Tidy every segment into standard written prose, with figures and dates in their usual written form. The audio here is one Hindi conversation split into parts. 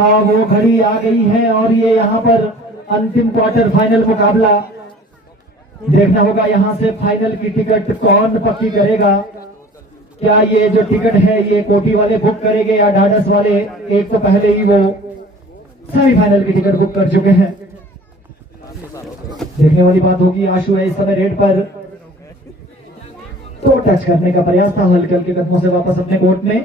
हाँ, वो घड़ी आ गई है और ये यहाँ पर अंतिम क्वार्टर फाइनल मुकाबला देखना होगा। यहाँ से फाइनल की टिकट कौन पक्की करेगा? क्या ये जो टिकट है ये कोटी वाले बुक करेंगे या ढाढस वाले? एक तो पहले ही वो सेमीफाइनल की टिकट बुक कर चुके हैं। देखने वाली बात होगी। आशु है इस समय रेड पर, तो टच करने का प्रयास था, हल्के हल्के कदमों से वापस अपने कोर्ट में।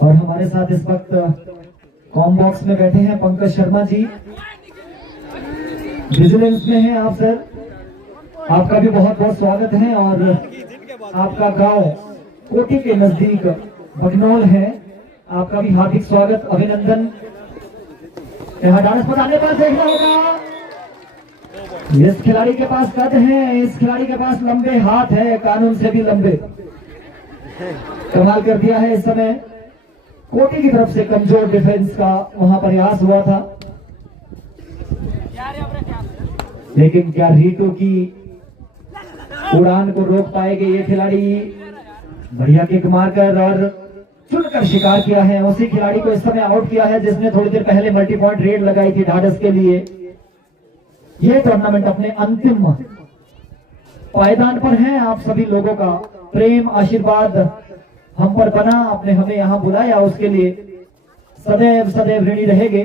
और हमारे साथ इस वक्त कॉम बॉक्स में बैठे हैं पंकज शर्मा जी, विजिलेंस में हैं आप सर, आपका भी बहुत बहुत स्वागत है। और आपका गांव कोटी के नजदीक बगनौल है, आपका भी हार्दिक स्वागत, अभिनंदन। यहाँ डांस बताने पर देखना होगा, इस खिलाड़ी के पास कद है, इस खिलाड़ी के पास लंबे हाथ है, कानून से भी लंबे। कमाल कर दिया है। इस समय कोटी की तरफ से कमजोर डिफेंस का वहां प्रयास हुआ था, लेकिन क्या रीटू की उड़ान को रोक पाएंगे ये खिलाड़ी? बढ़िया किक मारकर और चुनकर शिकार किया है। उसी खिलाड़ी को इस समय आउट किया है जिसने थोड़ी देर पहले मल्टी पॉइंट रेड लगाई थी ढाढस के लिए। ये टूर्नामेंट अपने अंतिम पायदान पर है। आप सभी लोगों का प्रेम आशीर्वाद हम पर बना, आपने हमें यहाँ बुलाया, उसके लिए सदैव सदैव ऋणी रहेंगे।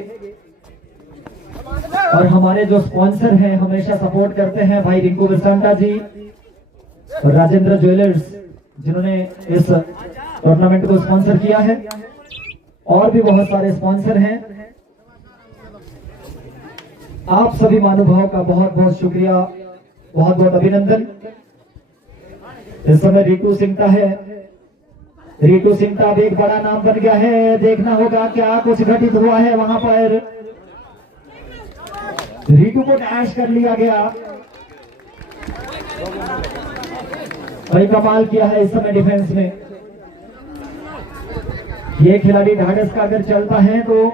और हमारे जो स्पॉन्सर हैं, हमेशा सपोर्ट करते हैं, भाई रिंकू बिरसांडा जी और राजेंद्र ज्वेलर्स, जिन्होंने इस टूर्नामेंट को स्पॉन्सर किया है। और भी बहुत सारे स्पॉन्सर हैं। आप सभी महानुभाव का बहुत बहुत शुक्रिया, बहुत बहुत अभिनंदन। इस समय रीटू सिंगटा है, रीटू सिंगटा अब एक बड़ा नाम बन गया है। देखना होगा क्या कुछ घटित हुआ है वहां पर। रीटू को डैश कर लिया गया, भाई कमाल किया है इस समय डिफेंस में। ये खिलाड़ी ढाढस का अगर चलता है तो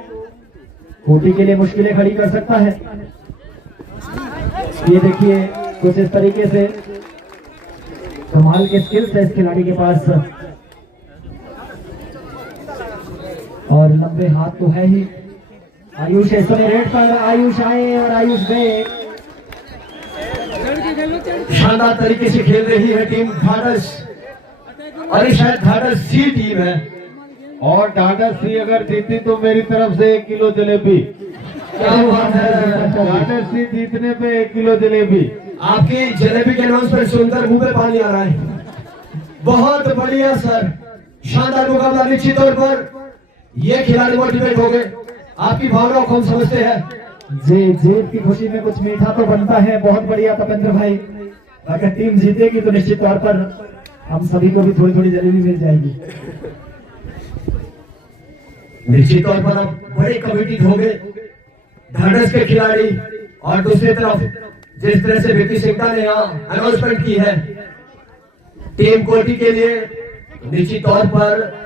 कोटी के लिए मुश्किलें खड़ी कर सकता है। ये देखिए कुछ इस तरीके से कमाल के स्किल्स है इस खिलाड़ी के पास, और लंबे हाथ तो है ही। आयुष इस समय रेड पर, आयुष आए और आयुष गए। शानदार तरीके से खेल रही है टीम ढाढस, और शायद ढाढस सी टीम है। और ढाढस सी अगर जीती तो मेरी तरफ से 1 किलो जलेबी। क्या बात है, ढाढस सी जीतने पे 1 किलो जलेबी। आपकी जलेबी के अनाउंसमेंट सुनकर मुंह पे पानी आ रहा है। बहुत बढ़िया सर, शानदार मुकाबला। निश्चित तौर पर ये खिलाड़ी मोटिवेट हो गए, आपकी भावनाओं को हम समझते हैं। जीत की खुशी में कुछ मीठा तो बनता है। बहुत बढ़िया तपेंद्र भाई, अगर टीम जीतेगी तो निश्चित तौर पर हम सभी को भी थोड़ी थोड़ी जलेबी मिल जाएगी। निश्चित तौर पर अब बड़े कमिटेड हो गए ढाढस के खिलाड़ी। और दूसरी तरफ जिस तरह से विक्की सिंगटा ने यहाँ अनाउंसमेंट की है टीम कोटी के लिए, निश्चित तौर पर।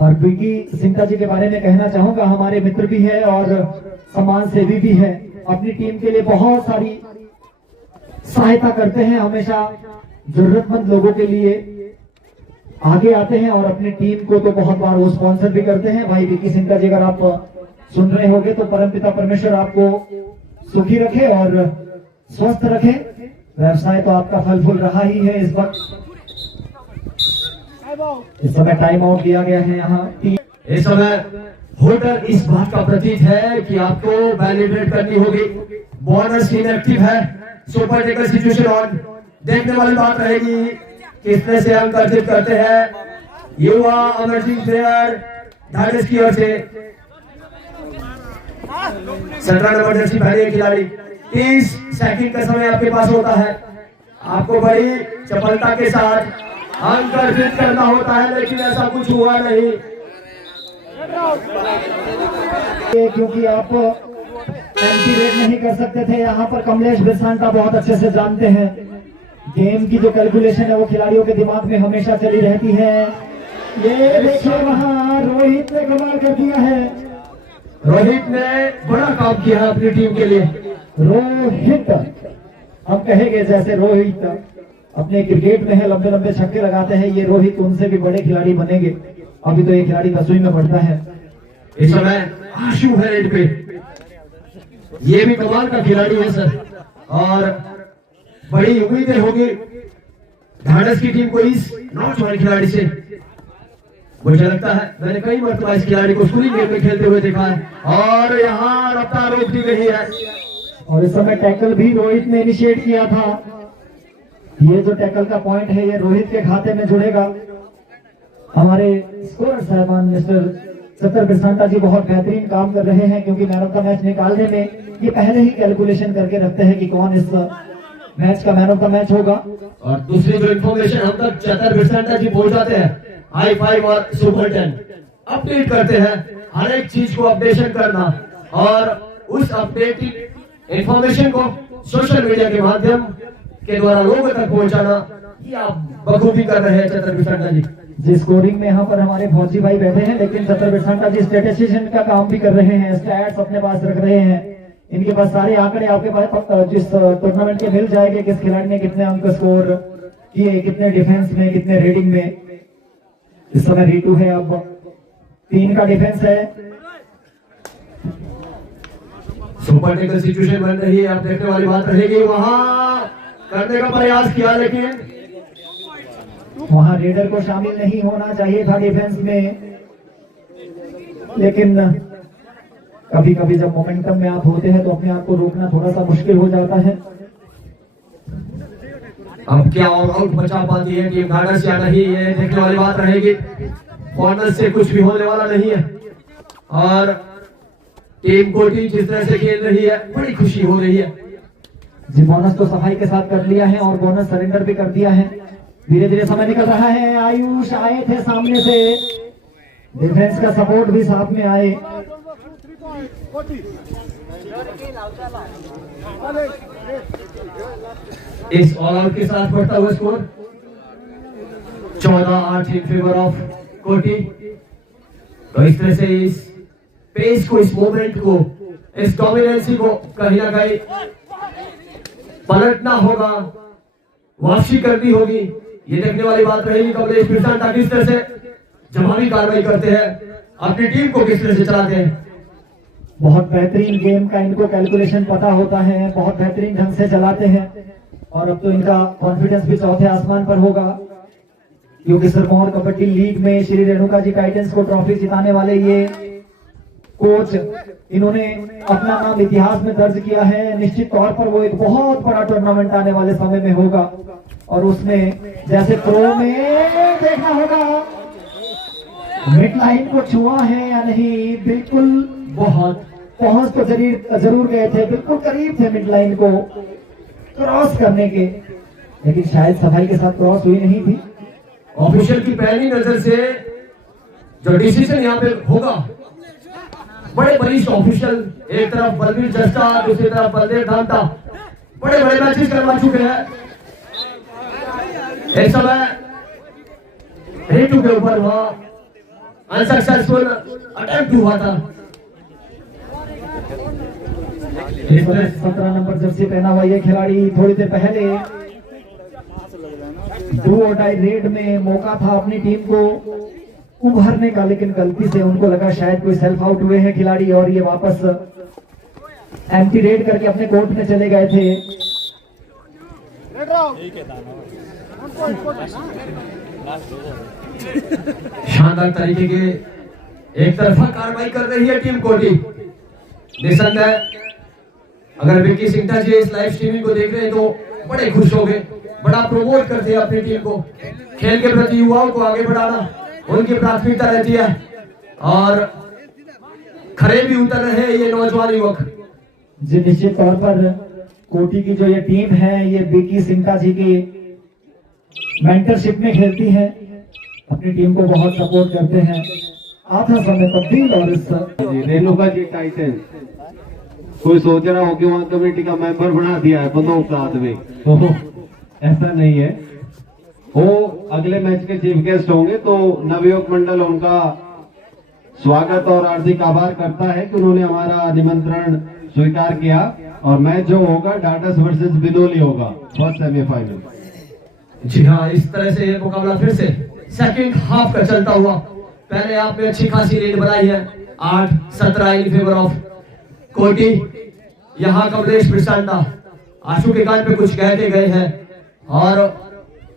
और विक्की सिंगटा जी के बारे में कहना चाहूंगा, हमारे मित्र भी है और समाज सेवी भी है। अपनी टीम के लिए बहुत सारी सहायता करते हैं, हमेशा जरूरतमंद लोगों के लिए आगे आते हैं। और अपनी टीम को तो बहुत बार वो स्पॉन्सर भी करते हैं। भाई विक्की सिंगटा जी, अगर आप सुन रहे होंगे तो परमपिता परमेश्वर आपको सुखी रखे और स्वस्थ रखे। व्यवसाय तो आपका फल फूल रहा ही है। इस वक्त इस समय टाइम आउट दिया गया है यहाँ। इस समय होल्डर इस बात का प्रतीक है कि आपको वैलिडेट करनी होगी। बॉनस इनएक्टिव है, सुपर टेकर सिचुएशन ऑन। देखने वाली बात रहेगी किस तरह से हम अर्जित करते हैं युवा अमरजीत प्लेयर ढाढस की ओर से। 17 नंबर जर्सी पहने खिलाड़ी। 30 सेकंड का समय आपके पास होता है, आपको बड़ी चपलता के साथ अंक अर्जित करना होता है, लेकिन ऐसा कुछ हुआ नहीं। क्योंकि आप एंटी रेड नहीं कर सकते थे। यहाँ पर कमलेश बिरसांटा बहुत अच्छे से जानते हैं गेम की जो कैलकुलेशन है वो खिलाड़ियों के दिमाग में हमेशा चली रहती है। ये देखिए वहाँ रोहित ने कमाल कर दिया है। रोहित ने बड़ा काम किया है अपनी टीम के लिए। रोहित हम कहेंगे जैसे रोहित अपने क्रिकेट में है, लंबे लंबे छक्के लगाते हैं ये रोहित, उनसे भी बड़े खिलाड़ी बनेंगे। अभी तो ये खिलाड़ी 10वीं में पढ़ता है। इस समय आशु है रेड पे, ये भी कमाल का खिलाड़ी है सर, और बड़ी उम्मीदें होगी ढाढस की टीम को इस नौजवान खिलाड़ी से। मुझे लगता है मैंने कई मरतबा इस खिलाड़ी को स्कूलिंग गेम में खेलते हुए देखा है, और यहाँ रफ्तार रोक दी गई है। और इस समय टैकल भी रोहित ने इनिशिएट किया था। ये जो टैकल का पॉइंट है ये रोहित के खाते में जुड़ेगा। हमारे स्कोरर साहबान मिस्टर सत्तर बिरसांटा जी बहुत बेहतरीन काम कर रहे हैं, क्योंकि मैन ऑफ द मैच निकालने में ये पहले ही कैलकुलेशन करके रखते हैं कि कौन इस मैच का मैन ऑफ द मैच होगा। और दूसरी जो इन्फॉर्मेशन हम तक सत्तर बिरसांटा जी पहुंच जाते हैं, i5 और सुपर 10 अपडेट करते हैं, हर एक चीज को अपडेशन करना और उस अपडेटेड इंफॉर्मेशन को सोशल मीडिया के माध्यम के द्वारा लोगों तक पहुंचाना, ये आप बखूबी कर रहे हैं सत्तर बिरसांटा जी। स्कोरिंग में यहाँ पर हमारे फौजी भाई बैठे हैं, लेकिन सत्तर बिरसांटा जी स्टैटिस्टिशियन का काम भी कर रहे हैं, स्टैट्स अपने पास रख रहे हैं। इनके पास सारे आंकड़े आपके पास जिस टूर्नामेंट के मिल जाएंगे, किस खिलाड़ी ने कितने अंक स्कोर किए, कितने डिफेंस में, कितने रेडिंग में। इस समय रीटू है, अब 3 का डिफेंस है। सुपर टेकल सिचुएशन बन रही है, अब देखने वाली बात रहेगी। वहां करने का प्रयास किया, लेकिन वहां रेडर को शामिल नहीं होना चाहिए था डिफेंस में, लेकिन कभी कभी जब मोमेंटम में आप होते हैं तो अपने आप को रोकना थोड़ा सा मुश्किल हो जाता है। अब क्या ऑल आउट बचा पाती है टीम ढाढस या नहीं, ये देखने वाली बात रहेगी। कॉर्नर से कुछ भी होने वाला नहीं है, और टीम कोटी जिस तरह से खेल रही है बड़ी खुशी हो रही है। जी बोनस तो सफाई के साथ कर लिया है और बोनस सरेंडर भी कर दिया है। धीरे धीरे समय निकल रहा है। आयुष आए थे सामने से, डिफेंस का सपोर्ट भी साथ में आए। इस ऑल आउट के साथ बढ़ता हुआ स्कोर 14-8 इन फेवर ऑफ कोटी। तो इस तरह से इस पेस को, इस मोमेंट को, इस डोमिनेंसी को कहीं ना कहीं पलटना होगा, वापसी करनी होगी। ये देखने वाली बात रहेगी कमलेश बिरसांटा किस तरह से जवाबी कार्रवाई करते हैं, अपनी टीम को किस तरह से चलाते हैं। बहुत बेहतरीन गेम का इनको कैलकुलेशन पता होता है, बहुत बेहतरीन ढंग से चलाते हैं। और अब तो इनका कॉन्फिडेंस भी चौथे आसमान पर होगा, क्योंकि सिरमौर कबड्डी लीग में श्री रेणुका जी टाइटंस को ट्रॉफी जिताने वाले ये कोच, इन्होंने अपना नाम इतिहास में दर्ज किया है। निश्चित तौर पर वो एक बहुत बड़ा टूर्नामेंट आने वाले समय में होगा, और उसमें जैसे प्रो में देखना होगा मिड लाइन को छुआ है या नहीं। बिल्कुल बहुत पहुंच तो जरूर गए थे, बिल्कुल करीब थे मिड लाइन को क्रॉस करने के, लेकिन शायद सफाई के साथ क्रॉस हुई नहीं थी। ऑफिशियल की पहली नजर से जो डिसीजन यहाँ पे होगा, बड़े बरिष्ठ ऑफिशियल, एक तरफ बलबीर जस्टा, दूसरी तरफ बलदेव दांता, बड़े बड़े मैचेस करवा चुके हैं। एक समय रेटू के ऊपर वहां अनसक्सेसफुल अटेम्प्ट हुआ था। 17 नंबर जर्सी पहना हुआ ये खिलाड़ी थोड़ी देर पहले डू और डाई रेड में मौका था अपनी टीम को उभरने का, लेकिन गलती से उनको लगा शायद कोई सेल्फ आउट हुए हैं खिलाड़ी, और ये वापस एंटी रेड करके अपने कोर्ट में चले गए थे। शानदार तरीके के एक तरफा कार्रवाई कर रही है टीम कोटी। निसंदेह अगर विक्की सिंघा जी इस लाइव स्ट्रीमिंग को देख रहे हैं तो बड़े खुश हो गए, बड़ा प्रमोट करते हैं अपनी टीम को। खेल के प्रति युवाओं को आगे बढ़ाना उनकी प्राथमिकता रहती है, और खरे भी उतर रहे हैं ये नौजवान युवक। जी निश्चित तौर पर कोटी की जो ये टीम है, ये विक्की सिंघा जी की मेंटरशिप में खेलती है, अपनी टीम को बहुत सपोर्ट करते हैं। आधा समय तब्दील, और इस रेणुका जी टाइटन कोई सोच रहा हो कि वहाँ कमेटी का मेंबर बना दिया है बंदों के साथ में, तो ऐसा नहीं है। वो अगले मैच के चीफ गेस्ट होंगे, तो नवयुवक मंडल उनका स्वागत और हार्दिक आभार करता है कि उन्होंने हमारा निमंत्रण स्वीकार किया। और मैच जो होगा ढाढस वर्सेस बिनोली होगा, फर्स्ट सेमीफाइनल। जी हाँ, इस तरह से ये मुकाबला फिर से सेकंड हाफ का चलता हुआ। पहले आपने अच्छी खासी लीड बनाई है 8-17 इन फेवर ऑफ कोटी। यहाँ कमलेश प्रशांता आशु के कान पे कुछ कह के गए हैं और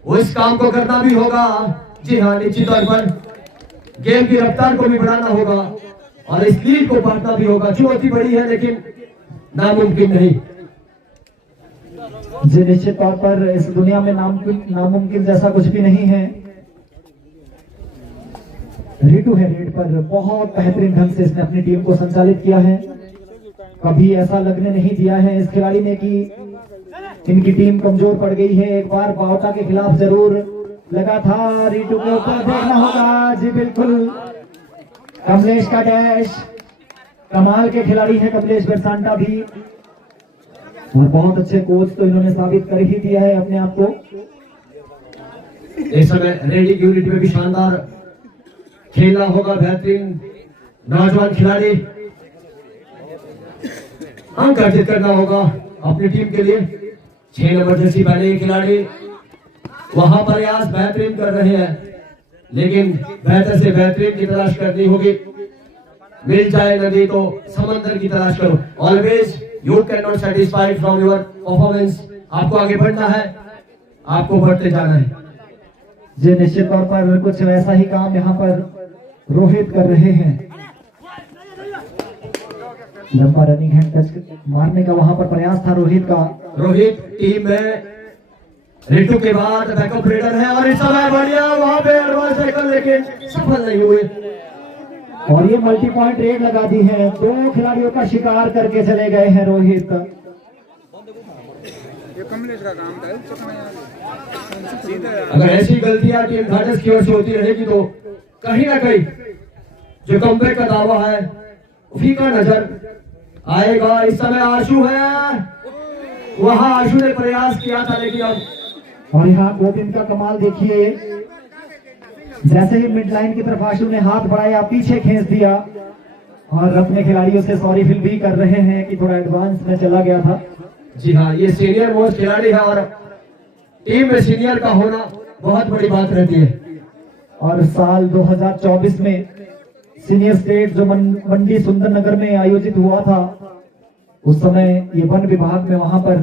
उस काम को करना भी होगा। जी हाँ, निश्चित तौर पर गेम की रफ्तार को भी बढ़ाना होगा और इस लीड को बढ़ाना भी होगा। चुनौती बड़ी है लेकिन नामुमकिन नहीं। जी निश्चित तौर पर इस दुनिया में नामुमकिन जैसा कुछ भी नहीं है। रितु है रेड पर, बहुत बेहतरीन ढंग से इसने अपनी टीम को संचालित किया है। कभी ऐसा लगने नहीं दिया है इस खिलाड़ी ने कि इनकी टीम कमजोर पड़ गई है। एक बार बावटा के खिलाफ जरूर लगा था। रितु के ऊपर देखना होगा। जी बिल्कुल, कमलेश का डैश, कमाल के खिलाड़ी है कमलेश बरसांटा भी, और बहुत अच्छे कोच तो इन्होंने साबित कर ही दिया है अपने आप को। इस समय रेडिंग यूनिट में भी शानदार खेलना होगा। बेहतरीन नौजवान खिलाड़ी, अंक अर्जित करना होगा अपनी टीम के लिए। 6 नंबर जर्सी पहने खिलाड़ी वहां प्रयास बेहतरीन कर रहे हैं लेकिन बेहतर से बेहतरीन की तलाश करनी होगी। मिल जाए नदी तो समंदर की तलाश करो। Always you can not satisfied from your performance. आपको आगे बढ़ना है, आपको बढ़ते जाना है। जी निश्चित तौर पर कुछ वैसा ही काम यहाँ पर रोहित कर रहे हैं। लंबा रनिंग हैंड टच मारने का वहां पर प्रयास था रोहित का। रोहित टीम में रितु के बाद बैकअप रेडर है और इस समय बढ़िया वहां पे एडवांस टैकल लेकिन सफल नहीं हुए और ये मल्टी पॉइंट रेड लगा दी है। 2 खिलाड़ियों का शिकार करके चले गए हैं रोहित। अगर ऐसी गलतियां टीम घाटस की ओर से होती रहेगी तो कहीं ना कहीं जो कमबैक का दावा है फीका नजर आएगा। इस समय आशु है, वहां आशु ने प्रयास किया था लेकिन अब, और यहाँ गोविंद का कमाल देखिए, जैसे ही मिड लाइन की तरफ आशु ने हाथ बढ़ाया पीछे खींच दिया और अपने खिलाड़ियों से सॉरी फील भी कर रहे हैं कि थोड़ा एडवांस में चला गया था। जी हाँ, ये सीनियर मोस्ट खिलाड़ी है और टीम में सीनियर का होना बहुत बड़ी बात रहती है। और साल 2024 में सीनियर स्टेट जो मंडी सुंदरनगर में आयोजित हुआ था, उस समय ये वन विभाग में वहां पर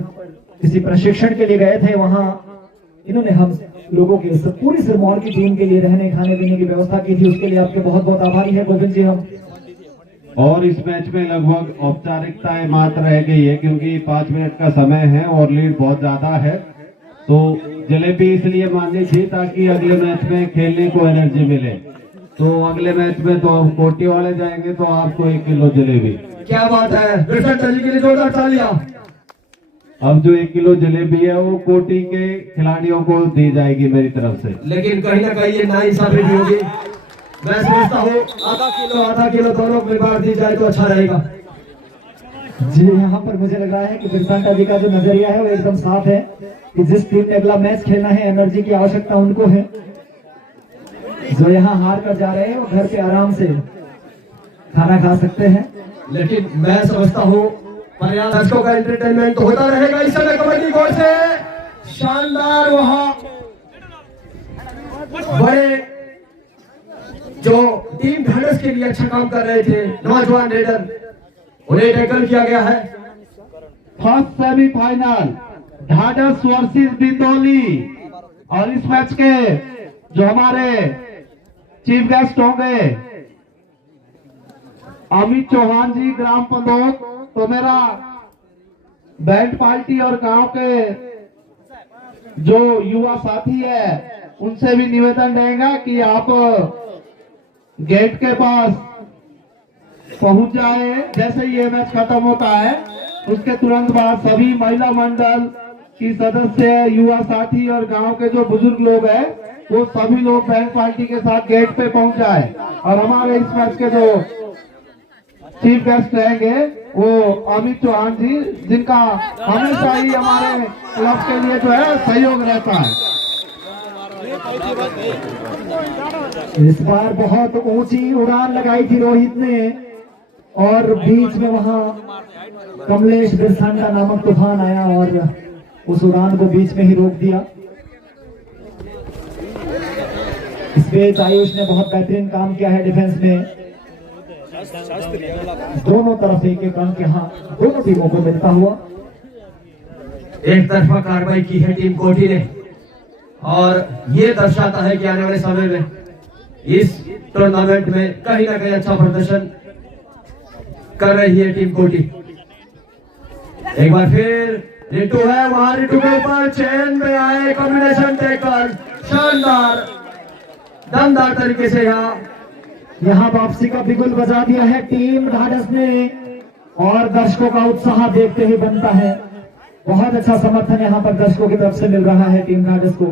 किसी प्रशिक्षण के लिए गए थे। वहां इन्होंने हम लोगों के पूरी सिरमौर की टीम के लिए रहने खाने पीने की व्यवस्था की थी। उसके लिए आपके बहुत बहुत आभारी है गोविंद जी हम। और इस मैच में लगभग औपचारिकताएं मात्र रह गई है क्योंकि 5 मिनट का समय है और लीड बहुत ज्यादा है। तो जलेबी इसलिए मांगी थी ताकि अगले मैच में खेलने को एनर्जी मिले। तो अगले मैच में तो कोटी वाले जाएंगे तो आपको 1 किलो जलेबी। क्या बात है, बिरसा जी के लिए जोरदार तालियां। अब जो 1 किलो जलेबी है वो कोटी के खिलाड़ियों को दी जाएगी मेरी तरफ से। लेकिन कहीं ना कहीं ये नाइंसाफी भी होगी। मैं समझता हूँ आधा किलो दोनों में बांट दी जाए तो अच्छा रहेगा। जी यहाँ पर मुझे लग रहा है कि बिरसांटा जी का जो नजरिया है वो एकदम साफ है कि जिस टीम ने अगला मैच खेलना है एनर्जी की आवश्यकता उनको है। जो यहाँ हार कर जा रहे हैं वो घर पे आराम से खाना खा सकते हैं। लेकिन मैं समझता हूँ पर्याप्त दर्शकों का एंटरटेनमेंट तो होता रहेगा। इस समय कबड्डी कोर्ट से शानदार वहां बड़े जो टीम ढांढस के लिए अच्छा काम कर रहे थे नौजवान रेडर, उन्हें टैकल किया गया है। फर्स्ट सेमीफाइनल ढाढस वर्सेस बिंदौली और इस मैच के जो हमारे चीफ गेस्ट होंगे अमित चौहान जी ग्राम पंदोक। तो मेरा बैंड पार्टी और गांव के जो युवा साथी है उनसे भी निवेदन रहेगा कि आप गेट के पास पहुंच जाए। जैसे ही ये मैच खत्म होता है उसके तुरंत बाद सभी महिला मंडल की सदस्य, युवा साथी और गांव के जो बुजुर्ग लोग हैं वो सभी लोग बैंड पार्टी के साथ गेट पे पहुंच जाए। और हमारे इस मैच के जो चीफ गेस्ट रहेंगे वो अमित चौहान जी, जिनका हमेशा ही हमारे क्लब के लिए जो है सहयोग रहता है। इस बार बहुत ऊंची उड़ान लगाई थी रोहित ने और बीच में वहां कमलेश बिरसांडा नामक तूफान आया और उस उड़ान को बीच में ही रोक दिया। इस बीच आयुष ने बहुत बेहतरीन काम किया है डिफेंस में। दोनों तरफ एक एक अंक यहाँ दोनों टीमों को मिलता हुआ। एक तरफा कार्रवाई की है टीम कोटी ने और ये दर्शाता है कि आने वाले समय में इस टूर्नामेंट में कहीं ना कहीं अच्छा प्रदर्शन कर रही है टीम कोटी। एक बार फिर रिटू है वहां, रिटू के ऊपर चेन में आए कॉम्बिनेशन टेकर, शानदार दमदार तरीके से यहाँ वापसी का बिगुल बजा दिया है टीम ढाढस ने और दर्शकों का उत्साह देखते ही बनता है। बहुत अच्छा समर्थन यहाँ पर दर्शकों की तरफ से मिल रहा है टीम ढाढस को।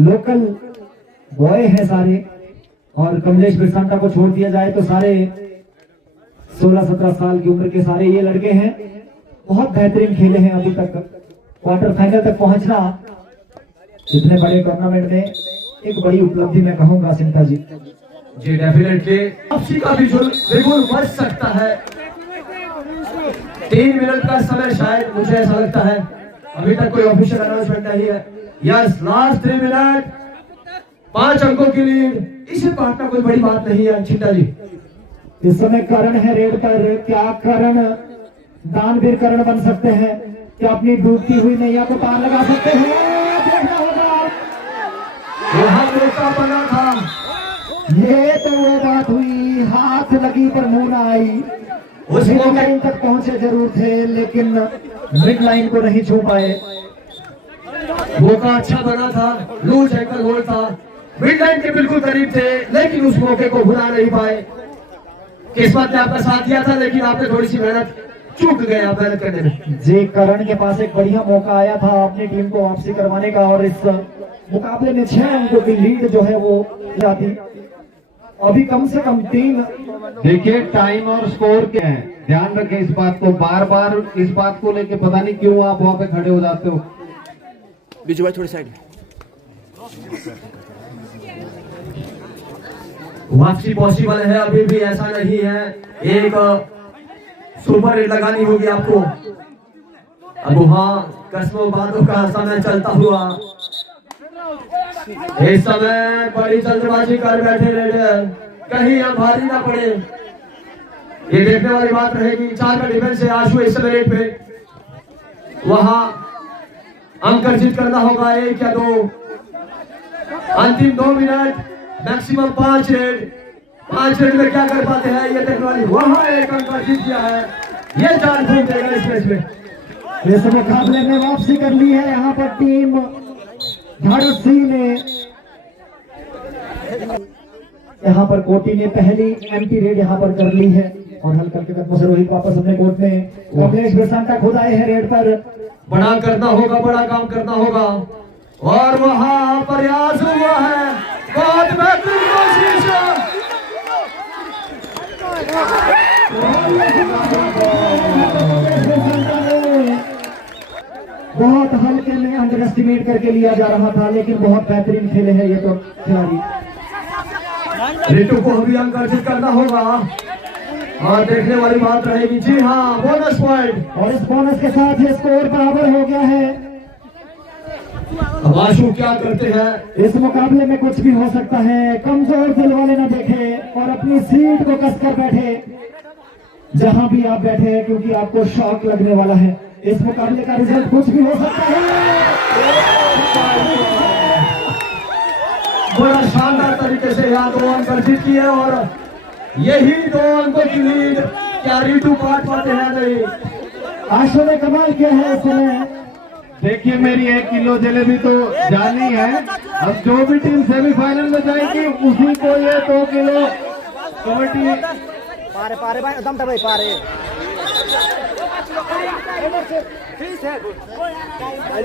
लोकल बॉय है सारे और कमलेश बिरसांटा को छोड़ दिया जाए तो सारे 16-17 साल की उम्र के सारे ये लड़के हैं। बहुत बेहतरीन खेले हैं अभी तक। क्वार्टर फाइनल तक पहुंचना इतने बड़े टूर्नामेंट में एक बड़ी उपलब्धि मैं कहूंगा सिंटा जी। जी डेफिनेटली वापसी का भी बिल्कुल बच सकता है। 3 मिनट का समय शायद, मुझे ऐसा लगता है। अभी तक कोई ऑफिशियल अनाउंसमेंट नहीं है। यस, लास्ट 3 मिनट, 5 अंकों की लीड, इसे बांटना कोई बड़ी बात नहीं है चिंता जी। इस समय करण है रेड पर। क्या करण दानवीर करण बन सकते हैं? क्या अपनी डूबती हुई नैया को पार लगा सकते हैं? देखना होगा। यहाँ मौका बना था। ये तो वो बात हुई, हाथ लगी पर मुंह ना आई। उस मिड मौके लाइन तक पहुंचे जरूर थे लेकिन मिड लाइन को नहीं छू पाए। मौका अच्छा बना था, लूज एंकल होल्ड था, मिड लाइन के बिल्कुल करीब थे लेकिन उस मौके को भुला नहीं पाए। किस्मत ने आपका साथ दिया था लेकिन आपने थोड़ी सी मेहनत चूक गए आप मेहनत करने में। जी करण के पास एक बढ़िया मौका आया था अपनी टीम को वापसी करवाने का और इस मुकाबले में 6 अंकों की लीड जो है वो जाती। अभी कम से कम 3। देखिए टाइम और स्कोर क्या है, ध्यान रखें इस बात को। बार बार इस बात को लेके पता नहीं क्यों आप वहां पे खड़े हो जाते हो। बीजू भाई थोड़ी साइड। वापसी पॉसिबल है, अभी भी ऐसा नहीं है। एक सुपर हिट लगानी होगी आपको। अब हाँ, कसमों बातों का समय चलता हुआ इस समय बड़ी जल्दबाजी कर बैठे रेडर, कहीं हम भारी ना पड़े। ये देखने वाली बात रहेगी। 4 का डिफेंस है आशु इस समय रेड पे। वहां अंक अर्जित करना होगा 1 या 2। अंतिम 2 मिनट, मैक्सिमम 5 रेड। 5 रेड में क्या कर पाते हैं ये देखने वाली। वहां 1 अंक अर्जित किया है, ये 4 पॉइंट देगा इस मैच में। इस मुकाबले में वापसी कर ली है यहाँ पर टीम ढाढस सी ने। यहाँ पर कोटी ने पहली एंटी रेड यहाँ पर कर ली है और हल्के हल्के कदमों से रोहित वापस अपने कोर्ट में। कमलेश बिरसांटा खुद आए हैं रेड पर। बड़ा करना होगा, बड़ा काम करना होगा और वहां प्रयास हुआ है। बहुत बेहतरीन कोशिश। बहुत हल्के में अंडर एस्टिमेट करके लिया जा रहा था लेकिन बहुत बेहतरीन खेले हैं ये तो खिलाड़ी। रितु को भी अंक अर्जित करना होगा और देखने वाली बात रहेगी। जी हाँ, बोनस पॉइंट और इस बोनस के साथ ये स्कोर बराबर हो गया है। अब आशु क्या करते हैं? इस मुकाबले में कुछ भी हो सकता है। कमजोर दिल वाले न देखे और अपनी सीट को कसकर बैठे जहां भी आप बैठे हैं क्योंकि आपको शॉक लगने वाला है। इस मुकाबले का रिजल्ट कुछ भी हो सकता है। बड़ा शानदार तरीके से यहाँ 2 अंक अर्जित किए और यही 2 अंकों की लीड क्या रितु काट पाते हैं? नहीं, आशु ने कमाल किया है इस समय। देखिए मेरी 1 किलो जलेबी तो जानी है। अब जो भी टीम सेमीफाइनल में जाएगी उसी को ये 2 किलो कबड्डी पारे पारे भाई दम भाई पारे।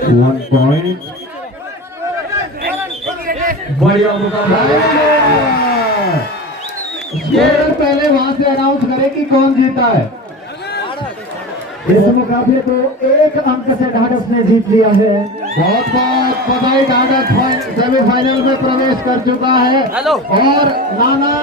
1 पॉइंट। बढ़िया मुकाबला। ये पहले वहां से अनाउंस करे कि कौन जीता है। इस मुकाबले को 1 अंक से ढाढस ने जीत लिया है। बहुत बहुत बधाई। ढाढस सेमीफाइनल में प्रवेश कर चुका है और नाना